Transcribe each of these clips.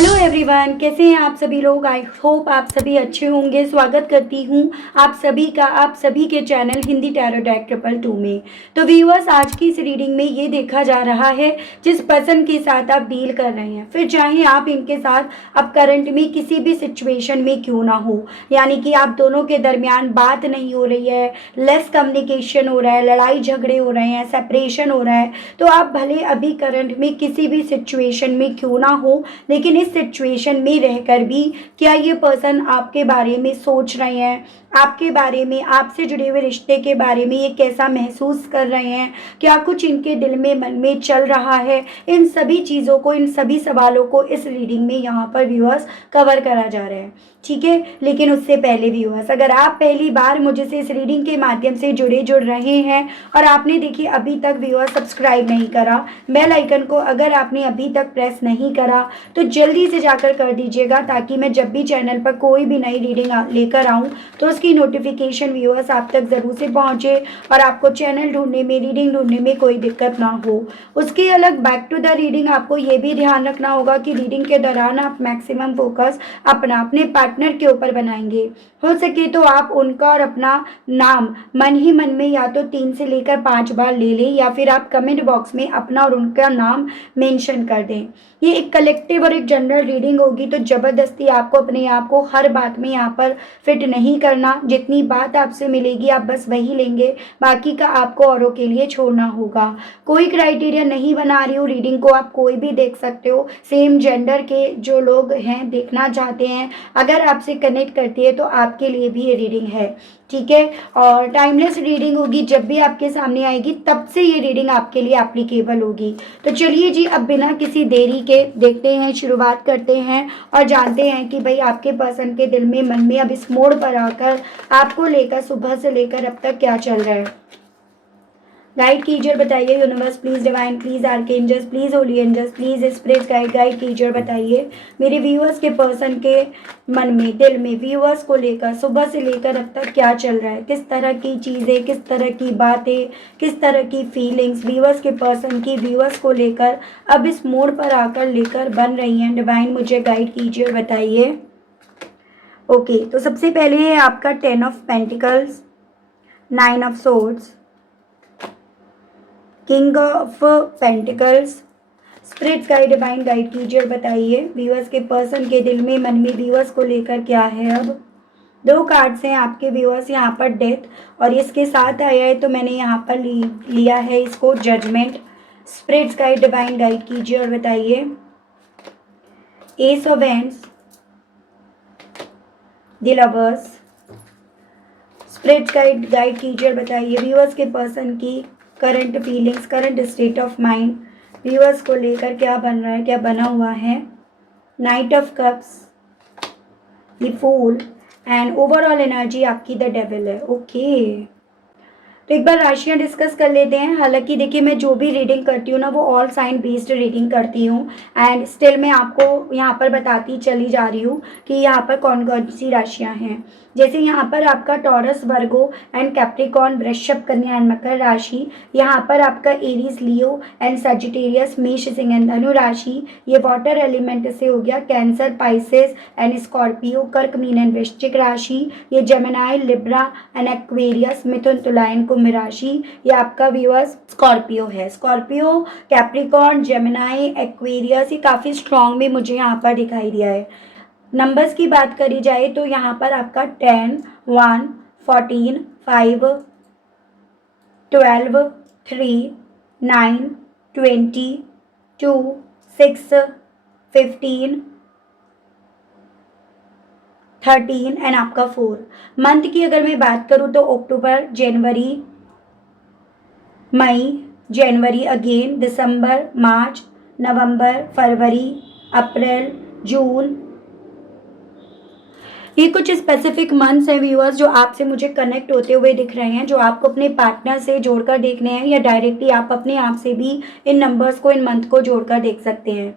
Hello everyone, कैसे हैं आप सभी लोग। आई होप आप सभी अच्छे होंगे। स्वागत करती हूँ आप सभी का आप सभी के चैनल हिंदी टैरो डेक 222 में। तो व्यूअर्स, आज की इस रीडिंग में ये देखा जा रहा है जिस पर्सन के साथ आप डील कर रहे हैं, फिर चाहे आप इनके साथ अब करंट में किसी भी सिचुएशन में क्यों ना हो, यानी कि आप दोनों के दरमियान बात नहीं हो रही है, लेस कम्युनिकेशन हो रहा है, लड़ाई झगड़े हो रहे हैं, सेपरेशन हो रहा है, तो आप भले अभी करंट में किसी भी सिचुएशन में क्यों ना हो, लेकिन इस सिचुएशन में रहकर भी क्या ये पर्सन आपके बारे में सोच रहे हैं, आपके बारे में, आपसे जुड़े हुए रिश्ते के बारे में ये कैसा महसूस कर रहे हैं, क्या कुछ इनके दिल में मन में चल रहा है, इन सभी चीज़ों को, इन सभी सवालों को इस रीडिंग में यहाँ पर व्यूअर्स कवर करा जा रहा है। ठीक है, लेकिन उससे पहले व्यूअर्स, अगर आप पहली बार मुझे से इस रीडिंग के माध्यम से जुड़ रहे हैं और आपने देखिए अभी तक व्यूअर्स सब्सक्राइब नहीं करा, बेल आइकन को अगर आपने अभी तक प्रेस नहीं करा तो जल्दी से जाकर कर दीजिएगा, ताकि मैं जब भी चैनल पर कोई भी नई रीडिंग लेकर आऊँ तो उसकी नोटिफिकेशन व्यूअर्स आप तक ज़रूर से पहुँचे और आपको चैनल ढूंढने में, रीडिंग ढूंढने में कोई दिक्कत ना हो। उसके अलग बैक टू द रीडिंग आपको ये भी ध्यान रखना होगा कि रीडिंग के दौरान आप मैक्सिमम फोकस अपने पार्टनर के ऊपर बनाएंगे। हो सके तो आप उनका और अपना नाम मन ही मन में या तो 3 से लेकर 5 बार ले लें, या फिर आप कमेंट बॉक्स में अपना और उनका नाम मेंशन कर दें। ये एक कलेक्टिव और एक जनरल रीडिंग होगी, तो ज़बरदस्ती आपको अपने आप को हर बात में यहाँ पर फिट नहीं करना। जितनी बात आपसे मिलेगी आप बस वही लेंगे, बाकी का आपको औरों के लिए छोड़ना होगा। कोई क्राइटेरिया नहीं बना रही हूँ, रीडिंग को आप कोई भी देख सकते हो, सेम जेंडर के जो लोग हैं देखना चाहते हैं, अगर आपसे कनेक्ट करती है तो आपके लिए भी ये रीडिंग है। ठीक है, और टाइमलेस रीडिंग होगी, जब भी आपके सामने आएगी तब से ये रीडिंग आपके लिए एप्लीकेबल होगी। तो चलिए जी, अब बिना किसी देरी के देखते हैं, शुरुआत करते हैं और जानते हैं कि भाई आपके पर्सन के दिल में, मन में अब इस मोड़ पर आकर आपको लेकर सुबह से लेकर अब तक क्या चल रहा है। गाइड कीजिए और बताइए universe, please divine, please archangels, please holy angels, please spirit guide कीजिए और बताइए मेरे व्यूअर्स के पर्सन के मन में, दिल में, व्यूअर्स को लेकर सुबह से लेकर अब तक क्या चल रहा है, किस तरह की चीज़ें, किस तरह की बातें, किस तरह की फीलिंग्स व्यूअर्स के पर्सन की व्यूअर्स को लेकर अब इस मोड़ पर आकर लेकर बन रही हैं। डिवाइन मुझे गाइड कीजिए और बताइए। ओके, तो सबसे पहले है आपका 10 of pentacles, 9 of swords, king of pentacles. Spirit guide, divine guide कीजिए और बताइए व्यूअर्स के पर्सन के दिल में, मन में व्यूअर्स को लेकर क्या है। अब 2 कार्ड्स हैं आपके व्यूअर्स यहाँ पर, डेथ, और इसके साथ आया है तो मैंने यहाँ पर लिया है इसको judgement. Spirit guide, divine guide कीजिए और बताइए। Ace of wands, the lovers. Spirit guide कीजिए और बताइए व्यूअर्स के पर्सन की current feelings, current state of mind viewers को लेकर क्या बन रहा है, क्या बना हुआ है। Knight of cups, the fool, and overall energy आपकी द डेविल है। ओके, तो एक बार राशियाँ डिस्कस कर लेते हैं। हालांकि देखिए, मैं जो भी रीडिंग करती हूँ ना वो ऑल साइन बेस्ड रीडिंग करती हूँ, एंड स्टिल मैं आपको यहाँ पर बताती चली जा रही हूँ कि यहाँ पर कौन कौन सी राशियाँ हैं। जैसे यहाँ पर आपका टॉरस, वर्गो एंड कैप्रिकॉर्न, वृषभ, कन्या एंड मकर राशि। यहाँ पर आपका एरीज, लियो एंड सजिटेरियस, मेष, सिंह एंड धनु राशि। ये वाटर एलिमेंट से हो गया। कैंसर, पाइसेस एंड स्कॉर्पियो, कर्क, मीन एंड वृश्चिक राशि। ये जेमिनाई, लिब्रा एंड एक्वेरियस, मिथुन, तुला एंड कुंभ राशि। ये आपका व्यूअर्स स्कॉर्पियो है। स्कॉर्पियो, कैप्रिकॉर्न, जेमिनाई, एक्वेरियस, ये काफ़ी स्ट्रॉन्ग में मुझे यहाँ पर दिखाई दिया है। नंबर्स की बात करी जाए तो यहाँ पर आपका 10, 1, 14, 5, 12, 3, 9, 20, 2, 6, 15, 13 एंड आपका 4। मंथ की अगर मैं बात करूँ तो अक्टूबर, जनवरी, मई, जनवरी अगेन, दिसंबर, मार्च, नवंबर, फरवरी, अप्रैल, जून। ये कुछ स्पेसिफिक मंथ्स हैं व्यूअर्स जो आपसे मुझे कनेक्ट होते हुए दिख रहे हैं, जो आपको अपने पार्टनर से जोड़कर देखने हैं, या डायरेक्टली आप अपने आप से भी इन नंबर्स को, इन मंथ को जोड़कर देख सकते हैं।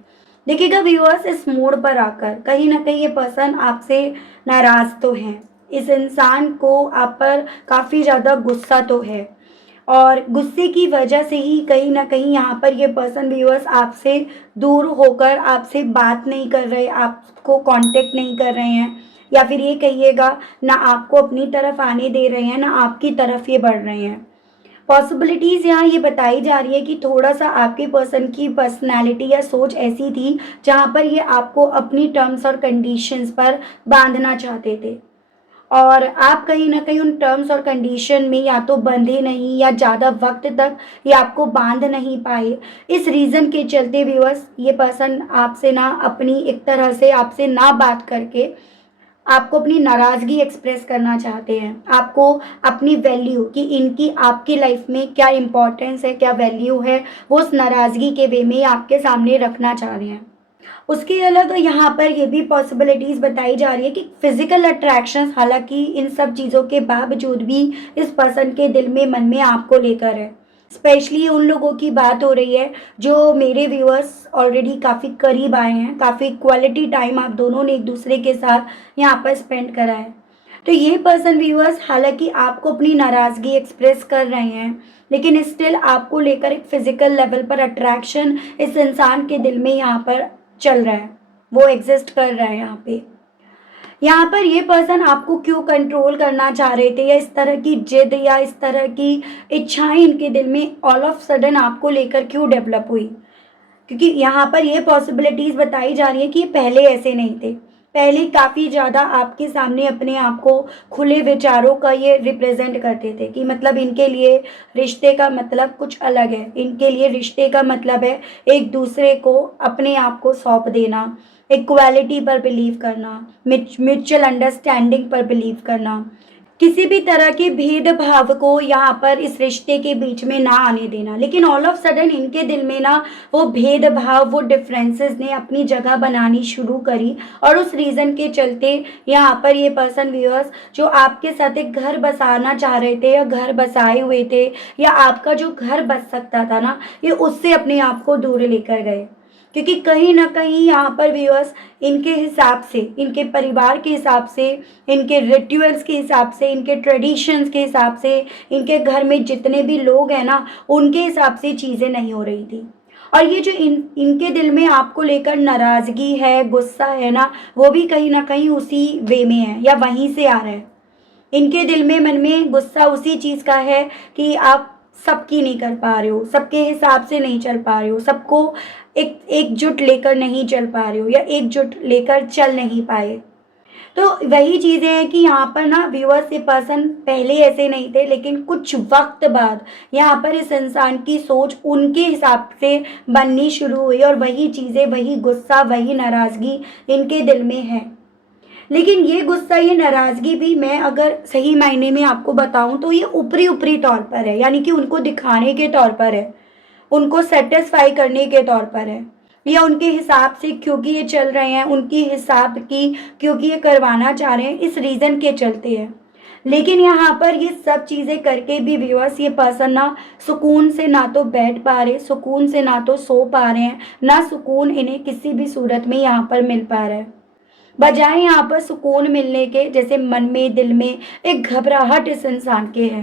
देखिएगा व्यूअर्स, इस मोड़ पर आकर कहीं ना कहीं ये पर्सन आपसे नाराज तो है, इस इंसान को आप पर काफ़ी ज़्यादा गुस्सा तो है, और गुस्से की वजह से ही कहीं न कहीं यहाँ पर ये पर्सन व्यूअर्स आपसे दूर होकर आपसे बात नहीं कर रहे, आपको कांटेक्ट नहीं कर रहे हैं, या फिर ये कहिएगा ना आपको अपनी तरफ आने दे रहे हैं, ना आपकी तरफ ये बढ़ रहे हैं। पॉसिबिलिटीज़ यहाँ ये बताई जा रही है कि थोड़ा-सा आपके पर्सन की पर्सनैलिटी या सोच ऐसी थी, जहाँ पर ये आपको अपनी टर्म्स और कंडीशंस पर बाँधना चाहते थे। और आप कहीं न कहीं उन टर्म्स और कंडीशन में या तो बंधे नहीं या ज़्यादा वक़्त तक ये आपको बाँध नहीं पाए। इस रीज़न के चलते व्यूअर्स ये पर्सन आपसे ना अपनी एक तरह से आपसे ना बात करके आपको अपनी नाराज़गी एक्सप्रेस करना चाहते हैं। आपको अपनी वैल्यू कि इनकी आपकी लाइफ़ में क्या इम्पोर्टेंस है, क्या वैल्यू है, वो उस नाराज़गी के वे में आपके सामने रखना चाह रहे हैं। उसके अलग यहाँ पर ये भी पॉसिबिलिटीज़ बताई जा रही है कि फिज़िकल अट्रैक्शंस, हालाँकि इन सब चीज़ों के बावजूद भी इस पर्सन के दिल में, मन में आपको लेकर है। स्पेशली उन लोगों की बात हो रही है जो मेरे व्यूअर्स ऑलरेडी काफ़ी करीब आए हैं, काफ़ी क्वालिटी टाइम आप दोनों ने एक-दूसरे के साथ यहाँ पर स्पेंड करा है। तो ये पर्सन व्यूअर्स हालाँकि आपको अपनी नाराज़गी एक्सप्रेस कर रहे हैं, लेकिन स्टिल आपको लेकर एक फ़िज़िकल लेवल पर अट्रैक्शन इस इंसान के दिल में यहाँ पर चल रहा है, वो एग्ज़िस्ट कर रहा है यहाँ पे। यहाँ पर ये पर्सन आपको क्यों कंट्रोल करना चाह रहे थे, या इस तरह की ज़िद या इस तरह की इच्छाएँ इनके दिल में ऑल ऑफ सडन आपको लेकर क्यों डेवलप हुई? क्योंकि यहाँ पर ये पॉसिबिलिटीज़ बताई जा रही है कि ये पहले ऐसे नहीं थे। पहले काफ़ी ज़्यादा आपके सामने अपने आप को खुले विचारों का ये रिप्रेज़ेंट करते थे कि मतलब इनके लिए रिश्ते का मतलब कुछ अलग है। इनके लिए रिश्ते का मतलब है एक-दूसरे को अपने आप को सौंप देना, इक्वालिटी पर बिलीव करना, म्यूचुअल अंडरस्टैंडिंग पर बिलीव करना। किसी भी तरह के भेदभाव को यहाँ पर इस रिश्ते के बीच में ना आने देना। लेकिन ऑल ऑफ सडन इनके दिल में ना वो भेदभाव, वो डिफरेंसेस ने अपनी जगह बनानी शुरू करी, और उस रीज़न के चलते यहाँ पर ये पर्सन व्यूअर्स जो आपके साथ एक घर बसाना चाह रहे थे या घर बसाए हुए थे, या आपका जो घर बस सकता था ना, ये उससे अपने आप को दूर लेकर गए। क्योंकि कहीं न कहीं यहाँ पर व्यूअर्स इनके हिसाब से, इनके परिवार के हिसाब से, इनके रिचुअल्स के हिसाब से, इनके ट्रेडिशंस के हिसाब से, इनके घर में जितने भी लोग हैं ना, उनके हिसाब से चीज़ें नहीं हो रही थी। और ये जो इनके दिल में आपको लेकर नाराज़गी है, गुस्सा है ना, वो भी कहीं न कहीं उसी वे में है या वहीं से आ रहा है। इनके दिल में, मन में गुस्सा उसी चीज़ का है कि आप सबकी नहीं कर पा रहे हो, सबके हिसाब से नहीं चल पा रहे हो, सबको एकजुट लेकर नहीं चल पा रहे हो, या एकजुट लेकर चल नहीं पाए। तो वही चीज़ें हैं कि यहाँ पर ना व्यूअर्स ये पर्सन पहले ऐसे नहीं थे, लेकिन कुछ वक़्त बाद यहाँ पर इस इंसान की सोच उनके हिसाब से बननी शुरू हुई, और वही चीज़ें, वही गुस्सा, वही नाराज़गी इनके दिल में है। लेकिन ये गुस्सा, ये नाराज़गी भी मैं अगर सही मायने में आपको बताऊँ तो ये ऊपरी-ऊपरी तौर पर है, यानी कि उनको दिखाने के तौर पर है, उनको सैटिस्फाई करने के तौर पर है, या उनके हिसाब से क्योंकि ये चल रहे हैं, उनके हिसाब की क्योंकि ये करवाना चाह रहे हैं, इस रीज़न के चलते हैं। लेकिन यहाँ पर ये सब चीज़ें करके भी व्यूअर्स ये पर्सन ना सुकून से ना तो बैठ पा रहे, सुकून से ना तो सो पा रहे हैं, ना सुकून इन्हें किसी भी सूरत में यहाँ पर मिल पा रहा है। बजाय यहाँ पर सुकून मिलने के, जैसे मन में, दिल में एक घबराहट इस इंसान के है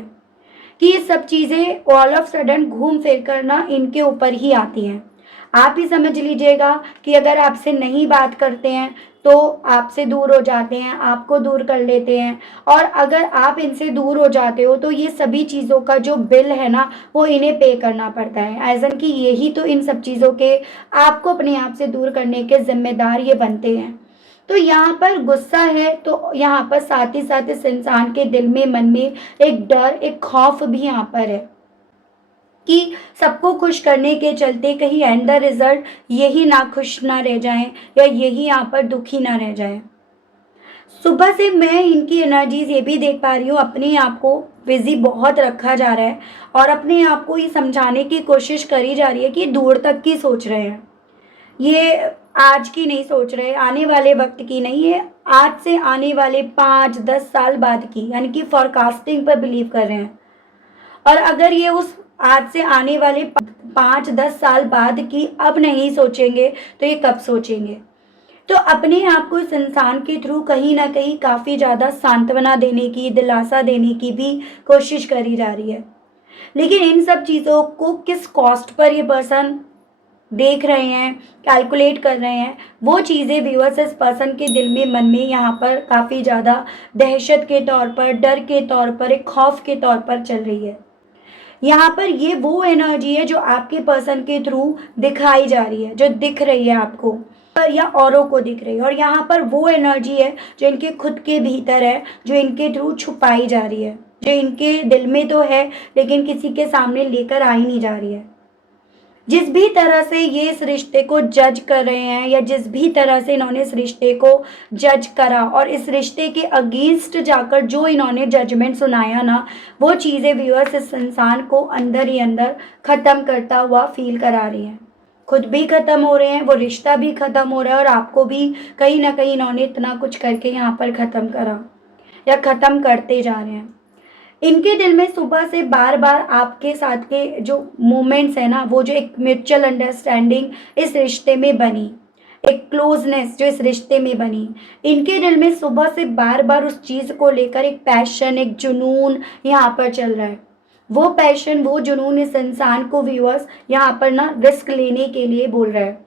कि ये सब चीज़ें ऑल ऑफ सडन घूम फिर कर ना इनके ऊपर ही आती हैं। आप ही समझ लीजिएगा कि अगर आपसे नहीं बात करते हैं तो आपसे दूर हो जाते हैं, आपको दूर कर लेते हैं, और अगर आप इनसे दूर हो जाते हो तो ये सभी चीज़ों का जो बिल है ना, वो इन्हें पे करना पड़ता है। एज़ एन कि यही तो इन सब चीज़ों के आपको अपने आप से दूर करने के ज़िम्मेदार ये बनते हैं। तो यहाँ पर गुस्सा है, तो यहाँ पर साथ ही साथ इस इंसान के दिल में, मन में एक डर, एक खौफ भी यहाँ पर है कि सबको खुश करने के चलते कहीं एंड द रिजल्ट यही ना खुश ना रह जाएं, या यही यहाँ पर दुखी ना रह जाएं। सुबह से मैं इनकी एनर्जीज ये भी देख पा रही हूँ, अपने आप को बिजी बहुत रखा जा रहा है, और अपने आप को ये समझाने की कोशिश करी जा रही है कि दूर तक की सोच रहे हैं। ये आज की नहीं सोच रहे, आने वाले वक्त की नहीं है, आज से आने वाले 5-10 साल बाद की, यानी कि फॉरकास्टिंग पर बिलीव कर रहे हैं। और अगर ये उस आज से आने वाले 5-10 साल बाद की अब नहीं सोचेंगे तो ये कब सोचेंगे? तो अपने आप को इस इंसान के थ्रू कहीं ना कहीं काफ़ी ज़्यादा सांत्वना देने की, दिलासा देने की भी कोशिश करी जा रही है। लेकिन इन सब चीज़ों को किस कॉस्ट पर ये पर्सन देख रहे हैं, कैलकुलेट कर रहे हैं, वो चीज़ें व्यूअर्स इस पर्सन के दिल में, मन में यहाँ पर काफ़ी ज़्यादा दहशत के तौर पर, डर के तौर पर, एक खौफ के तौर पर चल रही है। यहाँ पर ये वो एनर्जी है जो आपके पर्सन के थ्रू दिखाई जा रही है, जो दिख रही है आपको पर या औरों को दिख रही है। और यहाँ पर वो एनर्जी है जो इनके खुद के भीतर है, जो इनके थ्रू छुपाई जा रही है, जो इनके दिल में तो है लेकिन किसी के सामने लेकर आ ही नहीं जा रही है। जिस भी तरह से ये इस रिश्ते को जज कर रहे हैं, या जिस भी तरह से इन्होंने इस रिश्ते को जज करा और इस रिश्ते के अगेंस्ट जाकर जो इन्होंने जजमेंट सुनाया ना, वो चीज़ें व्यूअर्स इस इंसान को अंदर ही अंदर ख़त्म करता हुआ फील करा रही हैं। खुद भी ख़त्म हो रहे हैं, वो रिश्ता भी ख़त्म हो रहा है, और आपको भी कहीं ना कहीं इन्होंने इतना कुछ करके यहाँ पर ख़त्म करा या ख़त्म करते जा रहे हैं। इनके दिल में सुबह से बार बार आपके साथ के जो मोमेंट्स है ना, वो जो एक म्यूचुअल अंडरस्टैंडिंग इस रिश्ते में बनी, एक क्लोजनेस जो इस रिश्ते में बनी, इनके दिल में सुबह से बार बार उस चीज़ को लेकर एक पैशन, एक जुनून यहाँ पर चल रहा है। वो पैशन, वो जुनून इस इंसान को व्यूअर्स यहाँ पर ना रिस्क लेने के लिए बोल रहा है।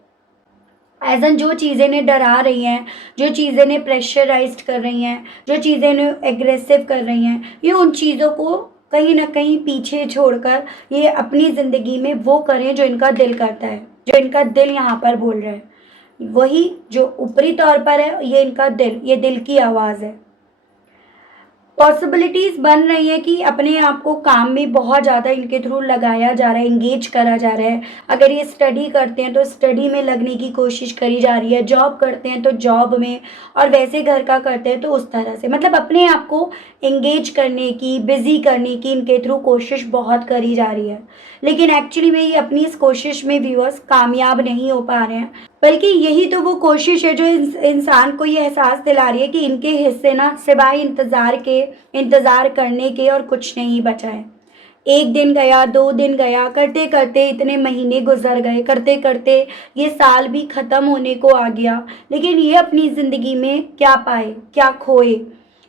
एज एन जो चीज़ें ने डरा रही हैं, जो चीज़ें ने प्रेशराइज्ड कर रही हैं, जो चीज़ें ने एग्रेसिव कर रही हैं, ये उन चीज़ों को कहीं ना कहीं पीछे छोड़कर ये अपनी ज़िंदगी में वो करें जो इनका दिल करता है, जो इनका दिल यहाँ पर बोल रहा है। वही जो ऊपरी तौर पर है, ये इनका दिल, ये दिल की आवाज़ है। पॉसिबिलिटीज़ बन रही हैं कि अपने आप को काम में बहुत ज़्यादा इनके थ्रू लगाया जा रहा है, इंगेज करा जा रहा है। अगर ये स्टडी करते हैं तो स्टडी में लगने की कोशिश करी जा रही है, जॉब करते हैं तो जॉब में, और वैसे घर का करते हैं तो उस तरह से, मतलब अपने आप को इंगेज करने की, बिज़ी करने की इनके थ्रू कोशिश बहुत करी जा रही है। लेकिन एक्चुअली में ये अपनी इस कोशिश में व्यूअर्स कामयाब नहीं हो पा रहे हैं, बल्कि यही तो वो कोशिश है जो इंसान को ये एहसास दिला रही है कि इनके हिस्से ना सिवाय इंतज़ार के, इंतज़ार करने के और कुछ नहीं बचा है। एक दिन गया, 2 दिन गया, करते करते इतने महीने गुजर गए, करते करते ये साल भी ख़त्म होने को आ गया, लेकिन ये अपनी ज़िंदगी में क्या पाए, क्या खोए,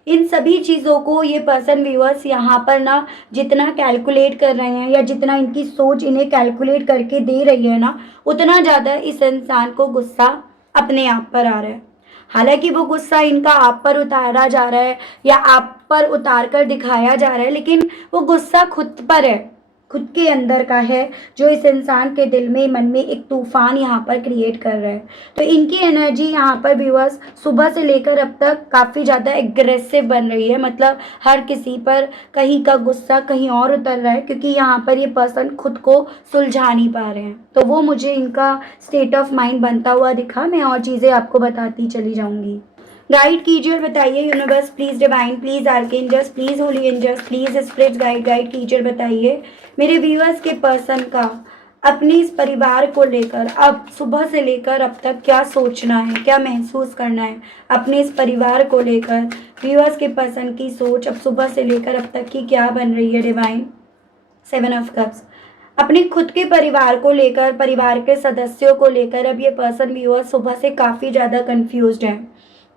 इन सभी चीज़ों को ये पर्सन व्यूअर्स यहाँ पर ना जितना कैलकुलेट कर रहे हैं, या जितना इनकी सोच इन्हें कैलकुलेट करके दे रही है ना, उतना ज़्यादा इस इंसान को गुस्सा अपने आप पर आ रहा है। हालांकि वो गुस्सा इनका आप पर उतारा जा रहा है या आप पर उतार कर दिखाया जा रहा है, लेकिन वो गुस्सा खुद पर है, खुद के अंदर का है, जो इस इंसान के दिल में, मन में एक तूफान यहाँ पर क्रिएट कर रहा है। तो इनकी एनर्जी यहाँ पर व्यूअर्स सुबह से लेकर अब तक काफ़ी ज़्यादा एग्रेसिव बन रही है, मतलब हर किसी पर कहीं का गुस्सा कहीं और उतर रहा है, क्योंकि यहाँ पर ये पर्सन खुद को सुलझा नहीं पा रहे हैं। तो वो मुझे इनका स्टेट ऑफ माइंड बनता हुआ दिखा। मैं और चीज़ें आपको बताती चली जाऊँगी। गाइड कीजिए और बताइए universe, please divine, please archangels, please holy angels, please spirits guide कीजिए और बताइए मेरे व्यूअर्स के पर्सन का अपने इस परिवार को लेकर अब सुबह से लेकर अब तक क्या सोचना है, क्या महसूस करना है। अपने इस परिवार को लेकर व्यूअर्स के पर्सन की सोच अब सुबह से लेकर अब तक की क्या बन रही है डिवाइन। 7 of cups. अपने खुद के परिवार को लेकर, परिवार के सदस्यों को लेकर अब ये पर्सन व्यूअर्स सुबह से काफ़ी ज़्यादा कंफ्यूज्ड है।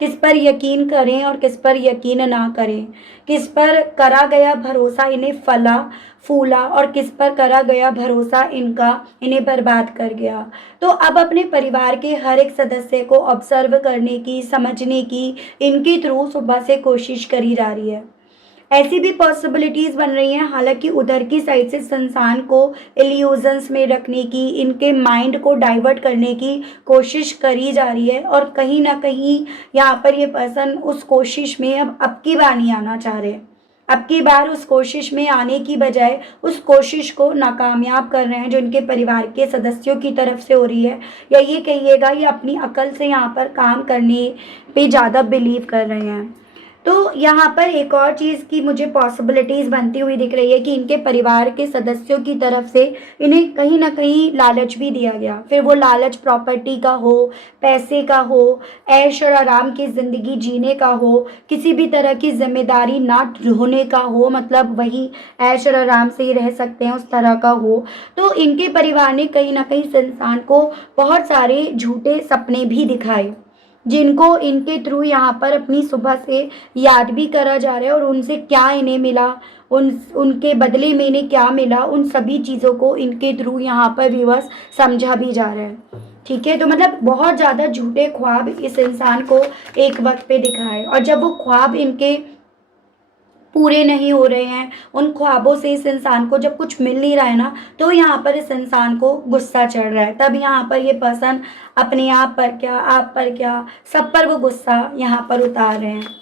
किस पर यकीन करें और किस पर यकीन ना करें, किस पर करा गया भरोसा इन्हें फला फूला और किस पर करा गया भरोसा इन्हें बर्बाद कर गया। तो अब अपने परिवार के हर एक सदस्य को ऑब्जर्व करने की, समझने की इनके थ्रू सुबह से कोशिश करी जा रही है। ऐसी भी पॉसिबिलिटीज़ बन रही हैं, हालांकि उधर की साइड से संसान को इल्यूजन्स में रखने की, इनके माइंड को डाइवर्ट करने की कोशिश करी जा रही है, और कहीं ना कहीं यहाँ पर ये पर्सन उस कोशिश में अब की बार नहीं आना चाह रहे। अब की बार उस कोशिश में आने की बजाय उस कोशिश को नाकामयाब कर रहे हैं, जो इनके परिवार के सदस्यों की तरफ से हो रही है, या ये कहिएगा ये अपनी अकल से यहाँ पर काम करने पे ज़्यादा बिलीव कर रहे हैं। तो यहाँ पर एक और चीज़ की मुझे पॉसिबिलिटीज़ बनती हुई दिख रही है कि इनके परिवार के सदस्यों की तरफ से इन्हें कहीं ना कहीं लालच भी दिया गया। फिर वो लालच प्रॉपर्टी का हो, पैसे का हो, ऐश और आराम की ज़िंदगी जीने का हो, किसी भी तरह की जिम्मेदारी ना होने का हो, मतलब वही ऐश और आराम से ही रह सकते हैं उस तरह का हो। तो इनके परिवार ने कहीं ना कहीं इस इंसान को बहुत सारे झूठे सपने भी दिखाए, जिनको इनके थ्रू यहाँ पर अपनी सुबह से याद भी करा जा रहा है और उनसे क्या इन्हें मिला, उनके बदले में इन्हें क्या मिला, उन सभी चीज़ों को इनके थ्रू यहाँ पर व्यूअर्स समझा भी जा रहा है। ठीक है, तो मतलब बहुत ज़्यादा झूठे ख्वाब इस इंसान को एक वक्त पे दिखाए, और जब वो ख्वाब इनके पूरे नहीं हो रहे हैं, उन ख्वाबों से इस इंसान को जब कुछ मिल नहीं रहा है ना, तो यहाँ पर इस इंसान को गुस्सा चढ़ रहा है। तब यहाँ पर ये पर्सन अपने आप पर क्या, आप पर क्या, सब पर वो गुस्सा यहाँ पर उतार रहे हैं।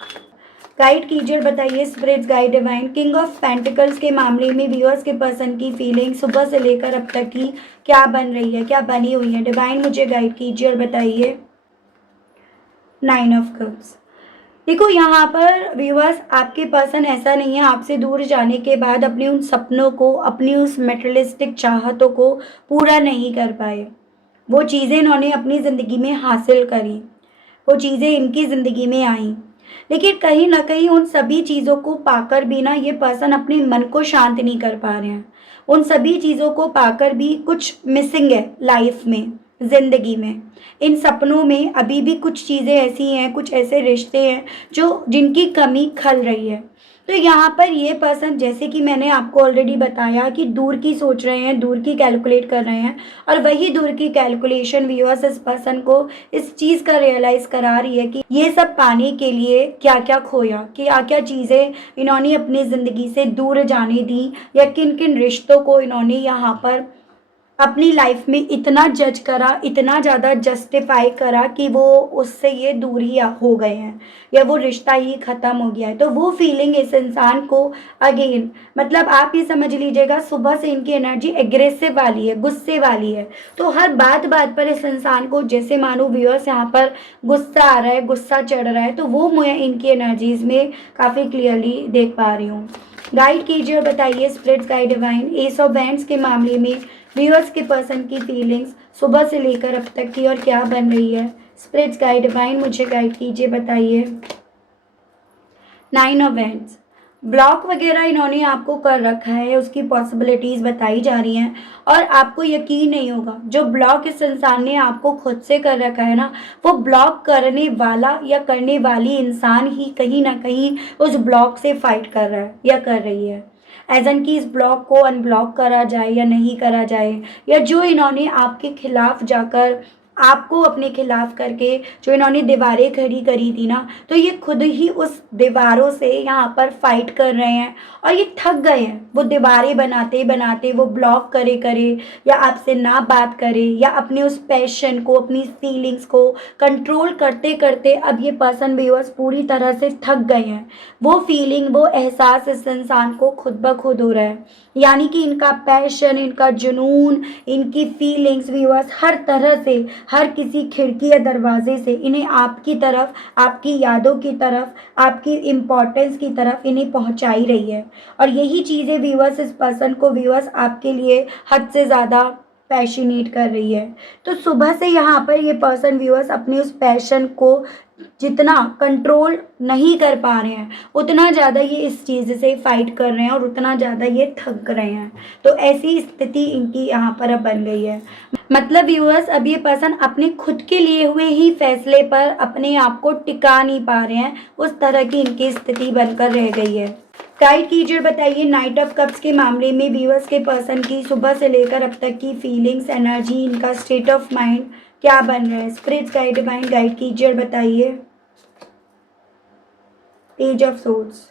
गाइड कीजिए, बताइए spirits guide divine, king of pentacles के मामले में व्यूअर्स के पर्सन की फीलिंग सुबह से लेकर अब तक की क्या बन रही है, क्या बनी हुई है। डिवाइन मुझे गाइड कीजिए और बताइए। 9 ऑफ कप्स। देखो यहाँ पर व्यूअर्स, आपके पर्सन ऐसा नहीं है आपसे दूर जाने के बाद अपने उन सपनों को, अपनी उस मेटेरियलिस्टिक चाहतों को पूरा नहीं कर पाए। वो चीज़ें इन्होंने अपनी ज़िंदगी में हासिल करी, वो चीज़ें इनकी ज़िंदगी में आई, लेकिन कहीं ना कहीं उन सभी चीज़ों को पाकर भी ना ये पर्सन अपने मन को शांत नहीं कर पा रहे हैं। उन सभी चीज़ों को पाकर भी कुछ मिसिंग है लाइफ में, ज़िंदगी में। इन सपनों में अभी भी कुछ चीज़ें ऐसी हैं, कुछ ऐसे रिश्ते हैं जो जिनकी कमी खल रही है। तो यहाँ पर ये पर्सन, जैसे कि मैंने आपको ऑलरेडी बताया कि दूर की सोच रहे हैं, दूर की कैलकुलेट कर रहे हैं, और वही दूर की कैलकुलेशन व्यूअर्स इस पर्सन को इस चीज़ का रियलाइज़ करा रही है कि ये सब पाने के लिए क्या क्या खोया, क्या क्या चीज़ें इन्होंने अपनी ज़िंदगी से दूर जाने दी, या किन किन रिश्तों को इन्होंने यहाँ पर अपनी लाइफ में इतना जज करा, इतना ज़्यादा जस्टिफाई करा कि वो उससे ये दूर ही हो गए हैं, या वो रिश्ता ही ख़त्म हो गया है। तो वो फीलिंग इस इंसान को अगेन, मतलब आप ये समझ लीजिएगा, सुबह से इनकी एनर्जी एग्रेसिव वाली है, गुस्से वाली है। तो हर बात बात पर इस इंसान को जैसे मानो व्यूअर्स यहाँ पर गुस्सा आ रहा है, गुस्सा चढ़ रहा है। तो वो मैं इनकी एनर्जीज़ में काफ़ी क्लियरली देख पा रही हूँ। गाइड कीजिए और बताइए spirits guide divine, ace of wands के मामले में व्यूअर्स के पर्सन की फीलिंग्स सुबह से लेकर अब तक की और क्या बन रही है। स्पिरिट्स गाइड डिवाइन मुझे गाइड कीजिए, बताइए। 9 ऑफ वैंड्स। ब्लॉक वगैरह इन्होंने आपको कर रखा है, उसकी पॉसिबिलिटीज़ बताई जा रही हैं, और आपको यकीन नहीं होगा जो ब्लॉक इस इंसान ने आपको खुद से कर रखा है ना, वो ब्लॉक करने वाला या करने वाली इंसान ही कहीं ना कहीं उस ब्लॉक से फाइट कर रहा है या कर रही है। एज एन कि इस ब्लॉक को अनब्लॉक करा जाए या नहीं करा जाए, या जो इन्होंने आपके खिलाफ जाकर, आपको अपने खिलाफ करके जो इन्होंने दीवारें खड़ी करी थी ना, तो ये खुद ही उस दीवारों से यहाँ पर फाइट कर रहे हैं, और ये थक गए हैं। वो दीवारें बनाते बनाते, वो ब्लॉक करे करे, या आपसे ना बात करे, या अपने उस पैशन को, अपनी फीलिंग्स को कंट्रोल करते करते अब ये पर्सन व्यूअर्स पूरी तरह से थक गए हैं। वो फीलिंग, वो एहसास इस इंसान को खुद ब खुद हो रहा है। यानी कि इनका पैशन, इनका जुनून, इनकी फीलिंग्स व्यूअर्स हर तरह से, हर किसी खिड़की या दरवाजे से इन्हें आपकी तरफ, आपकी यादों की तरफ, आपकी इम्पोर्टेंस की तरफ इन्हें पहुंचाई रही है। और यही चीज़ें व्यूअर्स इस पर्सन को व्यूअर्स आपके लिए हद से ज़्यादा पैशनेट कर रही है। तो सुबह से यहाँ पर ये पर्सन व्यूअर्स अपने उस पैशन को जितना कंट्रोल नहीं कर पा रहे हैं, उतना ज़्यादा ये इस चीज़ से फाइट कर रहे हैं, और उतना ज़्यादा ये थक रहे हैं। तो ऐसी स्थिति इनकी यहाँ पर अब बन गई है। मतलब व्यूअर्स, अब ये पर्सन अपने खुद के लिए हुए ही फैसले पर अपने आप को टिका नहीं पा रहे हैं, उस तरह की इनकी स्थिति बनकर रह गई है। गाइड कीजिए, बताइए नाइट ऑफ कप्स के मामले में व्यूअर्स के पर्सन की सुबह से लेकर अब तक की फीलिंग्स, एनर्जी, इनका स्टेट ऑफ माइंड क्या बन रहा है। स्पिरिट्स गाइड डिवाइन गाइड कीजिए और बताइए। Page of swords.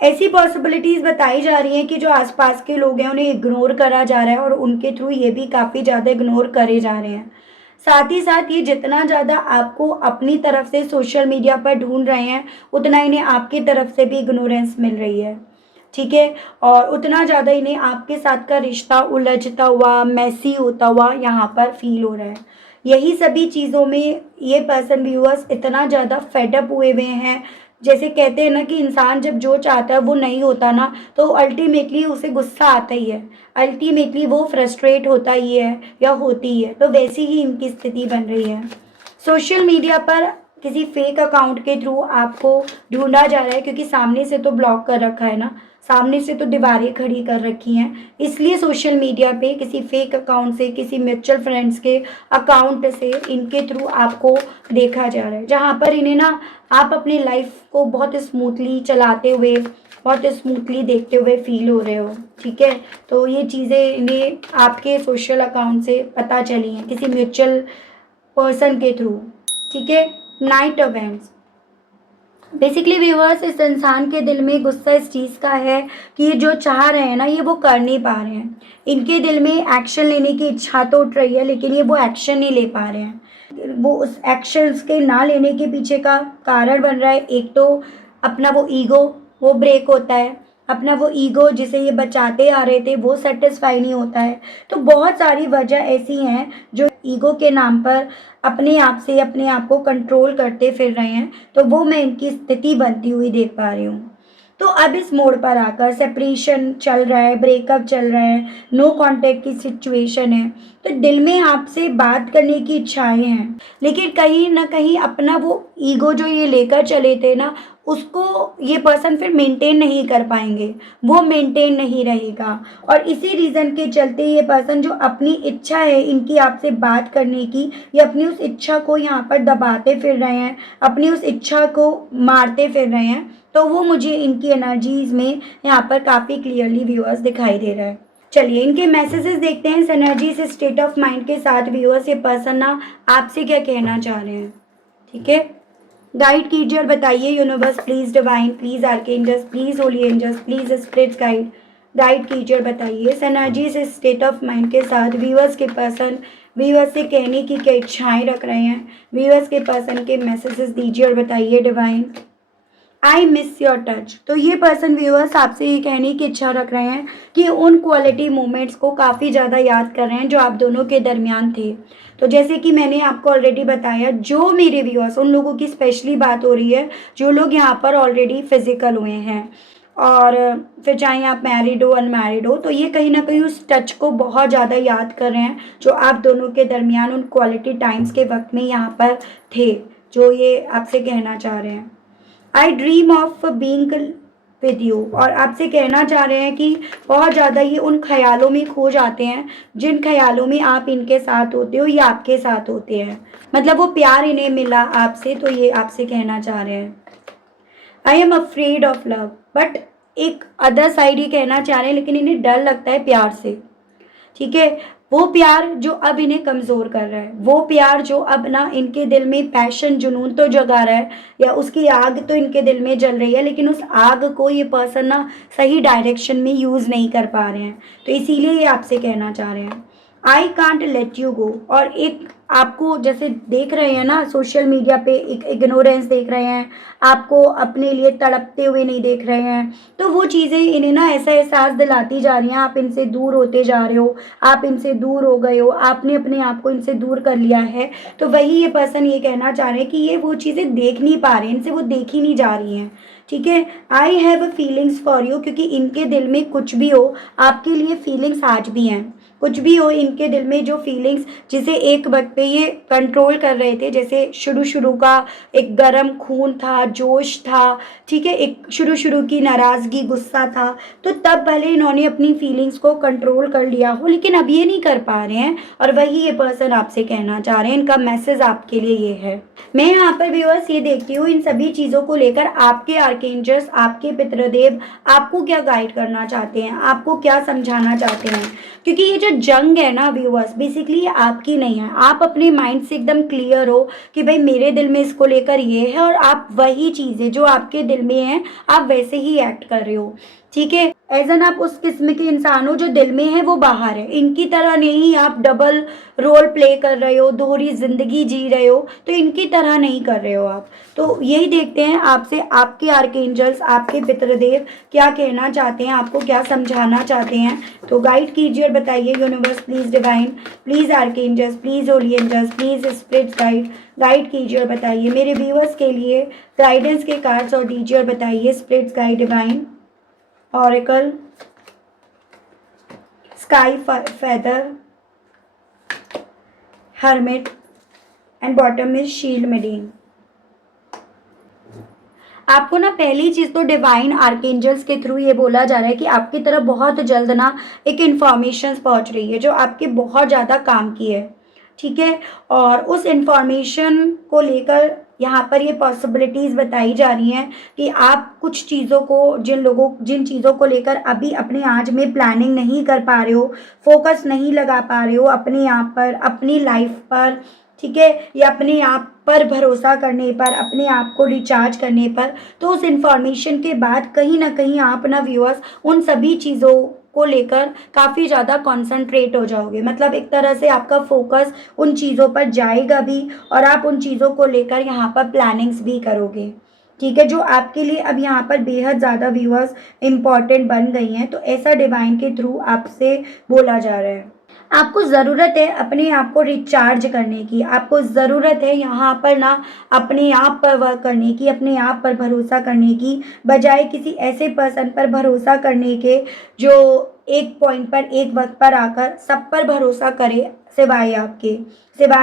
ऐसी पॉसिबिलिटीज़ बताई जा रही हैं कि जो आसपास के लोग हैं उन्हें इग्नोर करा जा रहा है, और उनके थ्रू ये भी काफ़ी ज़्यादा इग्नोर करे जा रहे हैं। साथ ही साथ ये जितना ज़्यादा आपको अपनी तरफ से सोशल मीडिया पर ढूंढ रहे हैं, उतना इन्हें आपकी तरफ से भी इग्नोरेंस मिल रही है। ठीक है, और उतना ज़्यादा इन्हें आपके साथ का रिश्ता उलझता हुआ, मैसी होता हुआ यहाँ पर फील हो रहा है। यही सभी चीज़ों में ये पर्सन व्यूअर्स इतना ज़्यादा फेडअप हुए हुए हैं। जैसे कहते हैं ना कि इंसान जब जो चाहता है वो नहीं होता ना, तो अल्टीमेटली उसे गुस्सा आता ही है, अल्टीमेटली वो फ्रस्ट्रेट होता ही है या होती है। तो वैसी ही इनकी स्थिति बन रही है। सोशल मीडिया पर किसी फेक अकाउंट के थ्रू आपको ढूंढा जा रहा है, क्योंकि सामने से तो ब्लॉक कर रखा है ना, सामने से तो दीवारें खड़ी कर रखी हैं, इसलिए सोशल मीडिया पे किसी फेक अकाउंट से, किसी म्यूचुअल फ्रेंड्स के अकाउंट से इनके थ्रू आपको देखा जा रहा है, जहाँ पर इन्हें ना आप अपनी लाइफ को बहुत स्मूथली चलाते हुए, बहुत स्मूथली देखते हुए फील हो रहे हो। ठीक है, तो ये चीज़ें इन्हें आपके सोशल अकाउंट से पता चली हैं किसी म्यूचुअल पर्सन के थ्रू। ठीक है, नाइट इवेंट्स, बेसिकली व्यूअर्स इस इंसान के दिल में गुस्सा इस चीज़ का है कि ये जो चाह रहे हैं ना ये वो कर नहीं पा रहे हैं। इनके दिल में एक्शन लेने की इच्छा तो उठ रही है, लेकिन ये वो एक्शन नहीं ले पा रहे हैं। वो उस एक्शंस के ना लेने के पीछे का कारण बन रहा है, एक तो अपना वो ईगो, वो ब्रेक होता है। अपना वो ईगो जिसे ये बचाते आ रहे थे वो सेटिस्फाई नहीं होता है। तो बहुत सारी वजह ऐसी हैं जो ईगो के नाम पर अपने आप से अपने आप को कंट्रोल करते फिर रहे हैं, तो वो मैं इनकी स्थिति बनती हुई देख पा रही हूँ। तो अब इस मोड़ पर आकर सेपरेशन चल रहा है, ब्रेकअप चल रहा है, नो कांटेक्ट की सिचुएशन है, तो दिल में आपसे बात करने की इच्छाएं हैं, लेकिन कहीं ना कहीं अपना वो ईगो जो ये लेकर चले थे ना, उसको ये पर्सन फिर मेंटेन नहीं कर पाएंगे, वो मेंटेन नहीं रहेगा। और इसी रीज़न के चलते ये पर्सन जो अपनी इच्छा है इनकी आपसे बात करने की, ये अपनी उस इच्छा को यहाँ पर दबाते फिर रहे हैं, अपनी उस इच्छा को मारते फिर रहे हैं। तो वो मुझे इनकी एनर्जीज में यहाँ पर काफ़ी क्लियरली व्यूअर्स दिखाई दे रहा है। चलिए इनके मैसेजेस देखते हैं इस एनर्जी से स्टेट ऑफ माइंड के साथ। व्यूअर्स ये पर्सन ना आपसे क्या कहना चाह रहे हैं। ठीक है, गाइड कीजिए और बताइए universe please, divine please, archangels please, holy angels please, spirits guide कीजिए और बताइए इस एनर्जी से स्टेट ऑफ माइंड के साथ व्यूअर्स के पर्सन व्यूअर्स से कहने की क्या इच्छाएं रख रहे हैं। व्यूअर्स के पर्सन के मैसेजेस दीजिए और बताइए divine. I miss your touch, तो ये पर्सन व्यूअर्स आपसे ये कहने की इच्छा रख रहे हैं कि उन क्वालिटी मोमेंट्स को काफ़ी ज़्यादा याद कर रहे हैं जो आप दोनों के दरमियान थे। तो जैसे कि मैंने आपको ऑलरेडी बताया, जो मेरे व्यूअर्स, उन लोगों की स्पेशली बात हो रही है जो लोग यहाँ पर ऑलरेडी फिजिकल हुए हैं, और फिर चाहे आप मैरिड हो अनमैरिड हो, तो ये कहीं ना कहीं उस टच को बहुत ज़्यादा याद कर रहे हैं जो आप दोनों के दरमियान उन क्वालिटी टाइम्स के वक्त में यहाँ पर थे, जो ये आपसे कहना चाह रहे हैं। आई dream of being with you, और आपसे कहना चाह रहे हैं कि बहुत ज़्यादा ये उन ख्यालों में खो जाते हैं जिन ख्यालों में आप इनके साथ होते हो या आपके साथ होते हैं, मतलब वो प्यार इन्हें मिला आपसे, तो ये आपसे कहना चाह रहे हैं। I am afraid of love, but एक अदर साइड ये कहना चाह रहे हैं लेकिन इन्हें डर लगता है प्यार से। ठीक है, वो प्यार जो अब इन्हें कमज़ोर कर रहा है, वो प्यार जो अब ना इनके दिल में पैशन, जुनून तो जगा रहा है, या उसकी आग तो इनके दिल में जल रही है, लेकिन उस आग को ये पर्सन ना सही डायरेक्शन में यूज़ नहीं कर पा रहे हैं, तो इसीलिए ये आपसे कहना चाह रहे हैं I can't let you go. और एक आपको जैसे देख रहे हैं ना सोशल मीडिया पे, एक इग्नोरेंस देख रहे हैं, आपको अपने लिए तड़पते हुए नहीं देख रहे हैं, तो वो चीज़ें इन्हें ना ऐसा एहसास दिलाती जा रही हैं आप इनसे दूर होते जा रहे हो, आप इनसे दूर हो गए हो, आपने अपने आप को इनसे दूर कर लिया है। तो वही ये पर्सन ये कहना चाह रहे हैं कि ये वो चीज़ें देख नहीं पा रहे हैं, इनसे वो देखी नहीं जा रही हैं। ठीक है, I have feelings for you, क्योंकि इनके दिल में कुछ भी हो आपके लिए फीलिंग्स आज भी हैं, कुछ भी हो इनके दिल में जो फीलिंग्स जिसे एक वक्त पे ये कंट्रोल कर रहे थे, जैसे शुरू का एक गर्म खून था, जोश था, ठीक है, एक शुरू की नाराज़गी, गुस्सा था, तो तब भले इन्होंने अपनी फीलिंग्स को कंट्रोल कर लिया हो, लेकिन अब ये नहीं कर पा रहे हैं, और वही ये पर्सन आपसे कहना चाह रहे हैं। इनका मैसेज आपके लिए ये है। मैं यहाँ पर व्यूअर्स ये देखती हूँ इन सभी चीज़ों को लेकर आपके आर्कएंजल्स, आपके पितृदेव आपको क्या गाइड करना चाहते हैं, आपको क्या समझाना चाहते हैं, क्योंकि ये जो जंग है ना व्यूअर्स, बेसिकली ये आपकी नहीं है। आप अपने माइंड से एकदम क्लियर हो कि भाई मेरे दिल में इसको लेकर ये है, और आप वही चीज़ें जो आपके दिल में हैं आप वैसे ही एक्ट कर रहे हो। ठीक है, एज एन आप उस किस्म के इंसान हो जो दिल में है वो बाहर है, इनकी तरह नहीं आप डबल रोल प्ले कर रहे हो, दोहरी जिंदगी जी रहे हो, तो इनकी तरह नहीं कर रहे हो आप। तो यही देखते हैं आपसे आपके आर्कएंजल्स, आपके पितृदेव क्या कहना चाहते हैं, आपको क्या समझाना चाहते हैं। तो गाइड कीजिए और बताइए universe please, divine please, archangels please, holy angels please, spirits guide कीजिए और बताइए मेरे व्यूअर्स के लिए गाइडेंस के कार्ड्स और दीजिए और बताइए spirits guide, divine, oracle, sky feather, hermit, and bottom is shield maiden. आपको ना पहली चीज़ तो डिवाइन आर्कएंजल्स के थ्रू ये बोला जा रहा है कि आपकी तरफ बहुत जल्द ना एक इन्फॉर्मेशन पहुंच रही है जो आपके बहुत ज़्यादा काम की है, ठीक है। और उस इन्फॉर्मेशन को लेकर यहाँ पर ये पॉसिबिलिटीज़ बताई जा रही हैं कि आप कुछ चीज़ों को जिन चीज़ों को लेकर अभी अपने आज में प्लानिंग नहीं कर पा रहे हो, फोकस नहीं लगा पा रहे हो अपने आप पर, अपनी लाइफ पर, ठीक है, या अपने आप पर भरोसा करने पर, अपने आप को रिचार्ज करने पर, तो उस इन्फॉर्मेशन के बाद कहीं ना कहीं आप ना व्यूअर्स उन सभी चीज़ों को लेकर काफ़ी ज़्यादा कॉन्सेंट्रेट हो जाओगे। मतलब एक तरह से आपका फोकस उन चीज़ों पर जाएगा भी और आप उन चीज़ों को लेकर यहाँ पर प्लानिंग्स भी करोगे, ठीक है, जो आपके लिए अब यहाँ पर बेहद ज़्यादा व्यूअर्स इम्पॉर्टेंट बन गई हैं। तो ऐसा डिवाइन के थ्रू आपसे बोला जा रहा है। आपको ज़रूरत है अपने आप को रिचार्ज करने की, आपको ज़रूरत है यहाँ पर ना अपने आप पर वर्क करने की, अपने आप पर भरोसा करने की, बजाय किसी ऐसे पर्सन पर भरोसा करने के जो एक पॉइंट पर, एक वक्त पर आकर सब पर भरोसा करे सिवाय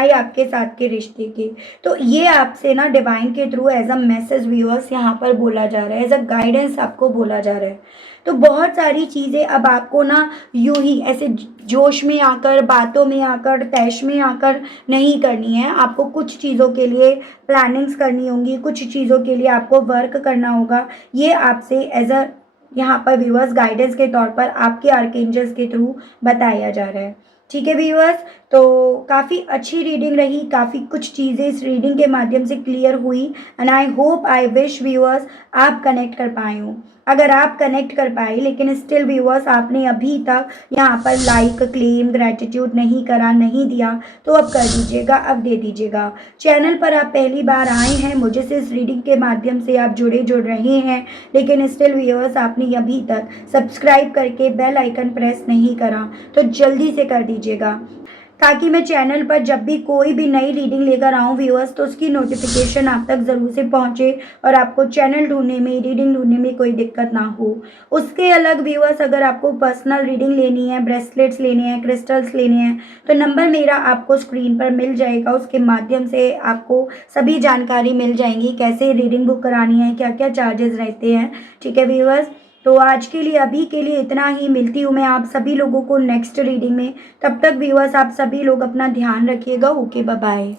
आपके साथ के रिश्ते के। तो ये आपसे ना डिवाइन के through as a message viewers यहाँ पर बोला जा रहा है, एज अ गाइडेंस आपको बोला जा रहा है। तो बहुत सारी चीज़ें अब आपको ना यूं ही ऐसे जोश में आकर, बातों में आकर, तैश में आकर नहीं करनी है। आपको कुछ चीज़ों के लिए प्लानिंग्स करनी होंगी, कुछ चीज़ों के लिए आपको वर्क करना होगा। ये आपसे एज अ यहाँ पर व्यूअर्स गाइडेंस के तौर पर आपके आर्कएंजल्स के थ्रू बताया जा रहा है, ठीक है व्यूअर्स। तो काफ़ी अच्छी रीडिंग रही, काफ़ी कुछ चीज़ें इस रीडिंग के माध्यम से क्लियर हुई and I hope, I wish viewers आप कनेक्ट कर पाए हो। अगर आप कनेक्ट कर पाए लेकिन स्टिल व्यूअर्स आपने अभी तक यहाँ पर लाइक, क्लेम, ग्रैटिट्यूड नहीं करा, नहीं दिया, तो अब कर दीजिएगा, अब दे दीजिएगा। चैनल पर आप पहली बार आए हैं, मुझे से इस रीडिंग के माध्यम से आप जुड़ रहे हैं, लेकिन स्टिल व्यूअर्स आपने अभी तक सब्सक्राइब करके बेल आइकन प्रेस नहीं करा, तो जल्दी से कर दीजिएगा ताकि मैं चैनल पर जब भी कोई भी नई रीडिंग लेकर आऊँ व्यूअर्स, तो उसकी नोटिफिकेशन आप तक ज़रूर से पहुँचे और आपको चैनल ढूंढने में, रीडिंग ढूंढने में कोई दिक्कत ना हो। उसके अलग व्यूअर्स अगर आपको पर्सनल रीडिंग लेनी है, ब्रेसलेट्स लेने हैं, क्रिस्टल्स लेने हैं, तो नंबर मेरा आपको स्क्रीन पर मिल जाएगा। उसके माध्यम से आपको सभी जानकारी मिल जाएंगी, कैसे रीडिंग बुक करानी है, क्या क्या चार्जेस रहते हैं, ठीक है व्यूअर्स। तो आज के लिए, अभी के लिए इतना ही। मिलती हूँ मैं आप सभी लोगों को नेक्स्ट रीडिंग में। तब तक व्यूअर्स आप सभी लोग अपना ध्यान रखिएगा। Okay, bye bye.